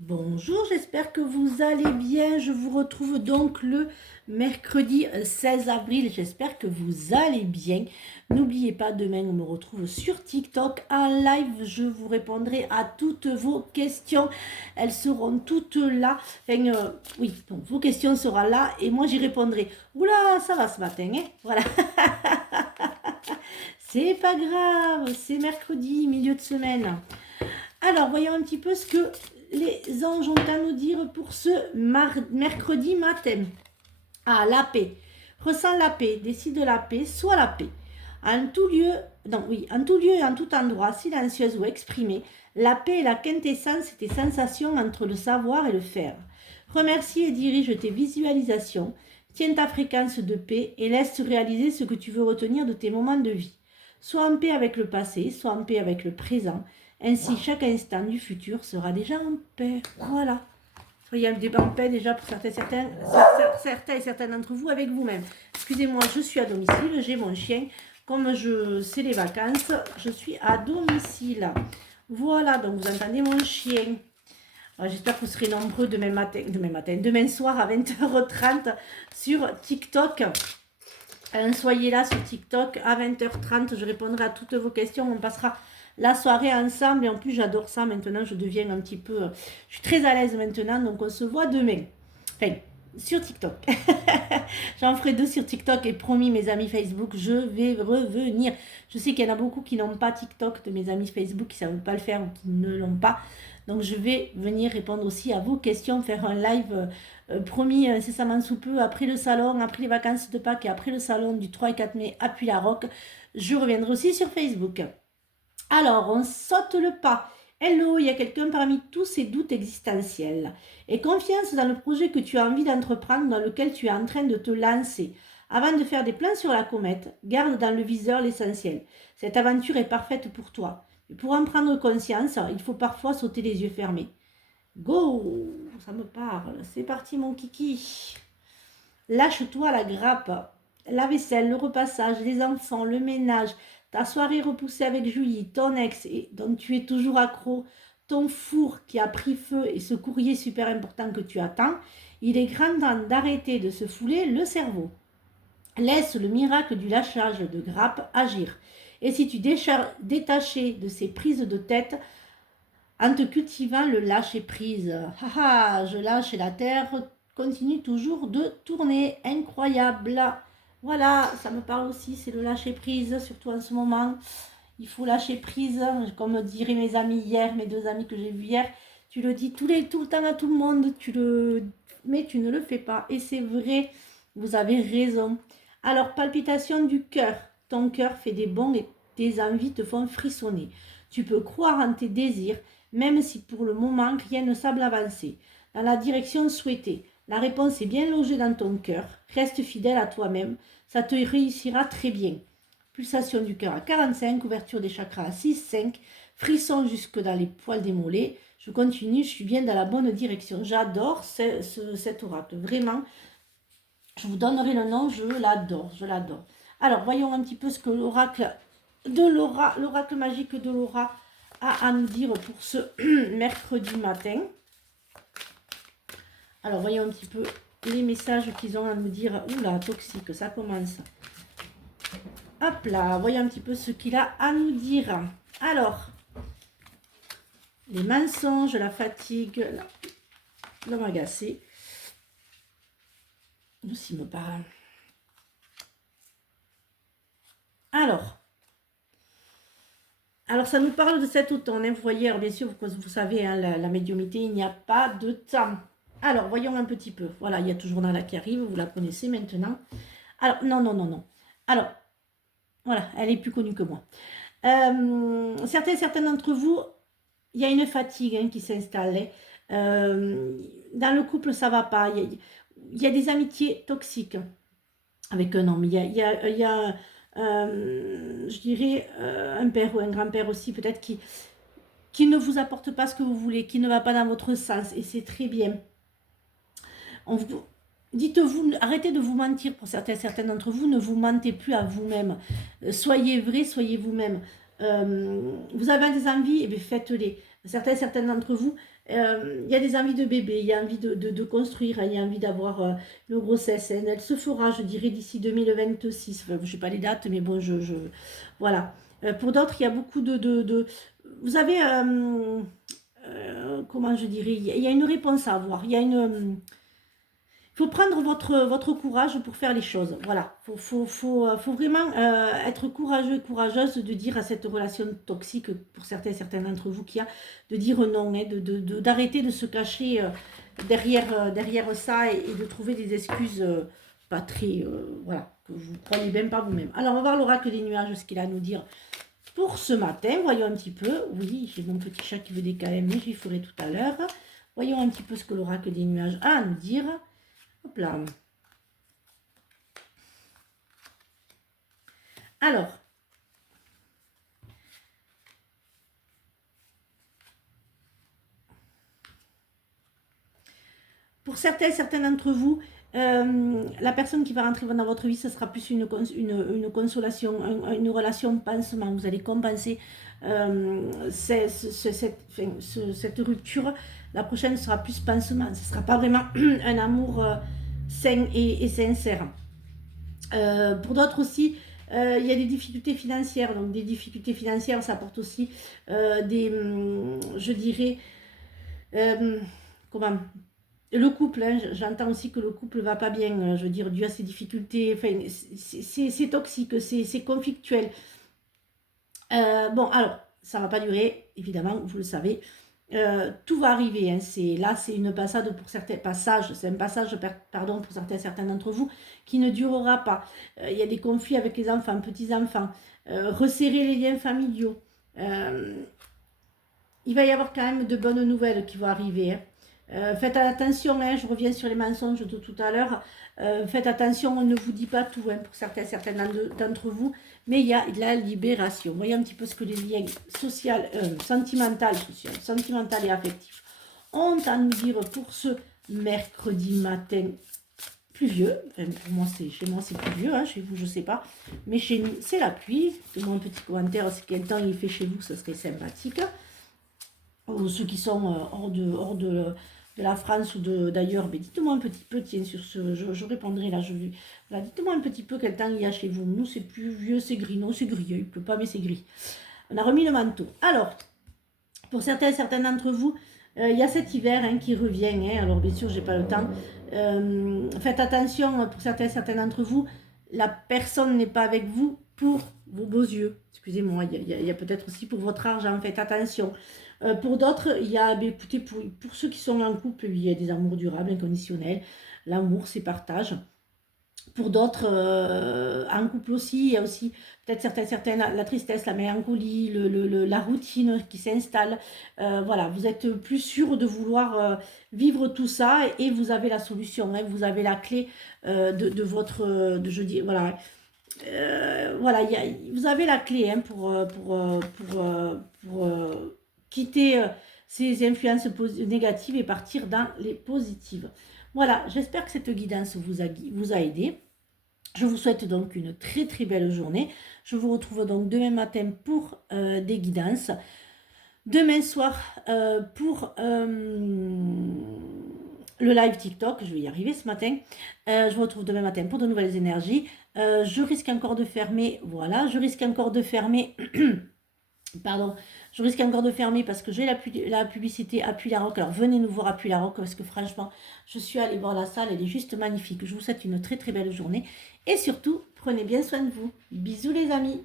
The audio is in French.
Bonjour, j'espère que vous allez bien. Je vous retrouve donc le mercredi 16 avril. J'espère que vous allez bien. N'oubliez pas, demain, on me retrouve sur TikTok en live. Je vous répondrai à toutes vos questions. Elles seront toutes là. Enfin, oui, donc vos questions seront là et moi j'y répondrai. Oula, ça va ce matin, hein? Voilà. C'est pas grave, c'est mercredi, milieu de semaine. Alors, voyons un petit peu ce que les anges ont à nous dire pour ce mercredi matin. Ah, la paix. Ressens la paix, décide la paix, sois la paix. En tout lieu, non, oui, en tout lieu et en tout endroit, silencieuse ou exprimée, la paix est la quintessence des sensations entre le savoir et le faire. Remercie et dirige tes visualisations, tiens ta fréquence de paix et laisse réaliser ce que tu veux retenir de tes moments de vie. Sois en paix avec le passé, sois en paix avec le présent. Ainsi, chaque instant du futur sera déjà en paix. Voilà. Soyez en paix déjà pour certains et certaines d'entre vous avec vous-même. Excusez-moi, je suis à domicile, j'ai mon chien. Comme c'est les vacances, je suis à domicile. Voilà, donc vous entendez mon chien. J'espère que vous serez nombreux demain soir à 20h30 sur TikTok. Soyez là sur TikTok à 20h30, je répondrai à toutes vos questions. On passera la soirée ensemble et en plus j'adore ça. Maintenant je deviens un petit peu, je suis très à l'aise maintenant, donc on se voit demain. Enfin, sur TikTok. J'en ferai 2 sur TikTok et promis mes amis Facebook, je vais revenir. Je sais qu'il y en a beaucoup qui n'ont pas TikTok, de mes amis Facebook qui ne savent pas le faire ou qui ne l'ont pas. Donc je vais venir répondre aussi à vos questions, faire un live promis incessamment sous peu, après le salon, après les vacances de Pâques et après le salon du 3 et 4 mai à Puy-la-Roque. Je reviendrai aussi sur Facebook. Alors, on saute le pas. Hello, il y a quelqu'un parmi tous ces doutes existentiels. Et confiance dans le projet que tu as envie d'entreprendre, dans lequel tu es en train de te lancer. Avant de faire des plans sur la comète, garde dans le viseur l'essentiel. Cette aventure est parfaite pour toi. Et pour en prendre conscience, il faut parfois sauter les yeux fermés. Go, ça me parle. C'est parti mon kiki. Lâche-toi la grappe. La vaisselle, le repassage, les enfants, le ménage, ta soirée repoussée avec Julie, ton ex et dont tu es toujours accro, ton four qui a pris feu et ce courrier super important que tu attends, il est grand temps d'arrêter de se fouler le cerveau. Laisse le miracle du lâchage de grappe agir. Et si tu détachais de ces prises de tête, en te cultivant le lâcher-prise. Haha, je lâche et la terre continue toujours de tourner. Incroyable. Voilà, ça me parle aussi, c'est le lâcher-prise, surtout en ce moment. Il faut lâcher prise, comme diraient mes amis hier, mes 2 amis que j'ai vus hier. Tu le dis tout le temps à tout le monde, mais tu ne le fais pas. Et c'est vrai, vous avez raison. Alors, palpitation du cœur. Ton cœur fait des bonds et tes envies te font frissonner. Tu peux croire en tes désirs, même si pour le moment rien ne semble avancer dans la direction souhaitée. La réponse est bien logée dans ton cœur. Reste fidèle à toi-même, ça te réussira très bien. Pulsation du cœur à 45, ouverture des chakras à 6, 5, frisson jusque dans les poils des mollets. Je continue, je suis bien dans la bonne direction. J'adore cet oracle, vraiment. Je vous donnerai le nom, je l'adore, je l'adore. Alors, voyons un petit peu ce que l'oracle magique de Laura à nous dire pour ce mercredi matin. Alors, voyons un petit peu les messages qu'ils ont à nous dire. Oula, toxique, ça commence. Hop là, voyons un petit peu ce qu'il a à nous dire. Alors, les mensonges, la fatigue, l'homme agacé. Aussi me parle. Alors, ça nous parle de cet automne. Hein. Vous voyez, alors bien sûr, vous savez, hein, la médiumnité, il n'y a pas de temps. Alors, voyons un petit peu. Voilà, il y a toujours Nala qui arrive, vous la connaissez maintenant. Alors, non. Alors, voilà, elle est plus connue que moi. Certains d'entre vous, il y a une fatigue hein, qui s'installe. Dans le couple, ça ne va pas. Il y a des amitiés toxiques avec un homme. Il y a je dirais, un père ou un grand-père aussi, peut-être, qui ne vous apporte pas ce que vous voulez, qui ne va pas dans votre sens. Et c'est très bien. Dites-vous, arrêtez de vous mentir pour certains d'entre vous, ne vous mentez plus à vous-même. Soyez vrai, soyez vous-même. Vous avez des envies, et bien faites-les. Certains d'entre vous, Il y a des envies de bébé, il y a envie de construire, il y a envie d'avoir une grossesse. Elle se fera, je dirais, d'ici 2026. Enfin, je n'ai pas les dates, mais bon, voilà. Pour d'autres, il y a beaucoup vous avez, comment je dirais, il y a une réponse à avoir. Il faut prendre votre courage pour faire les choses. Voilà. Faut vraiment être courageux et courageuse de dire à cette relation toxique, pour certains d'entre vous qu'il y a, de dire non, hein, d'arrêter de se cacher derrière ça et de trouver des excuses pas très, voilà, que vous ne croyez même pas vous-même. Alors, on va voir l'oracle des nuages, ce qu'il a à nous dire pour ce matin. Voyons un petit peu. Oui, j'ai mon petit chat qui veut des câlins, mais je lui ferai tout à l'heure. Voyons un petit peu ce que l'oracle des nuages a à nous dire. Hop là. Alors, pour certains d'entre vous, la personne qui va rentrer dans votre vie, ce sera plus une consolation, une relation pansement. Vous allez compenser cette rupture. La prochaine sera plus pansement. Ce ne sera pas vraiment un amour sain et sincère. Pour d'autres aussi, il y a des difficultés financières. Donc des difficultés financières, ça apporte aussi je dirais, comment, le couple, hein, j'entends aussi que le couple va pas bien, je veux dire, dû à ces difficultés, enfin, c'est toxique, c'est conflictuel. Bon, alors, ça va pas durer, évidemment, vous le savez. Tout va arriver, hein. Là c'est une passade pour certains passages, c'est un passage, pardon, pour certains d'entre vous, qui ne durera pas. Il y a des conflits avec les enfants, petits-enfants, resserrer les liens familiaux. Il va y avoir quand même de bonnes nouvelles qui vont arriver, hein. Faites attention, hein, je reviens sur les mensonges de tout à l'heure. Faites attention, on ne vous dit pas tout, hein, pour certains d'entre vous, mais il y a de la libération. Voyez un petit peu ce que les liens sentimental et affectifs ont à nous dire pour ce mercredi matin pluvieux. Enfin, pour moi, chez moi, c'est pluvieux, hein, chez vous, je ne sais pas. Mais chez nous, c'est la pluie. Faites-moi un petit commentaire, si quel temps il fait chez vous, ce serait sympathique. Ou ceux qui sont hors de la France ou d'ailleurs, mais dites-moi un petit peu, tiens, sur ce, je répondrai là, voilà, dites-moi un petit peu quel temps il y a chez vous. Nous, c'est pluvieux, c'est gris, non, c'est gris, il ne pleut pas, mais c'est gris. On a remis le manteau. Alors, pour certains d'entre vous, il y a cet hiver, hein, qui revient, hein, alors bien sûr, j'ai pas le temps. Faites attention, pour certains d'entre vous, la personne n'est pas avec vous pour vos beaux yeux. Excusez-moi, il y a peut-être aussi pour votre argent, faites attention. Pour d'autres, il y a, écoutez, pour ceux qui sont en couple, il y a des amours durables, inconditionnels. L'amour, c'est partage. Pour d'autres, en couple aussi, il y a aussi peut-être certaines la tristesse, la mélancolie, la routine qui s'installe. Voilà, vous êtes plus sûr de vouloir vivre tout ça et vous avez la solution, hein, vous avez la clé de votre, je dis, voilà. Voilà, vous avez la clé, hein, pour quitter ces influences négatives et partir dans les positives. Voilà, j'espère que cette guidance vous a aidé. Je vous souhaite donc une très très belle journée. Je vous retrouve donc demain matin pour des guidances. Demain soir pour le live TikTok. Je vais y arriver ce matin. Je vous retrouve demain matin pour de nouvelles énergies. Je risque encore de fermer. Voilà, je risque encore de fermer. Pardon, je risque encore de fermer parce que j'ai la publicité à Puy-la-Roque. Alors venez nous voir à Puy-la-Roque parce que franchement, je suis allée voir la salle, elle est juste magnifique. Je vous souhaite une très très belle journée et surtout, prenez bien soin de vous. Bisous les amis.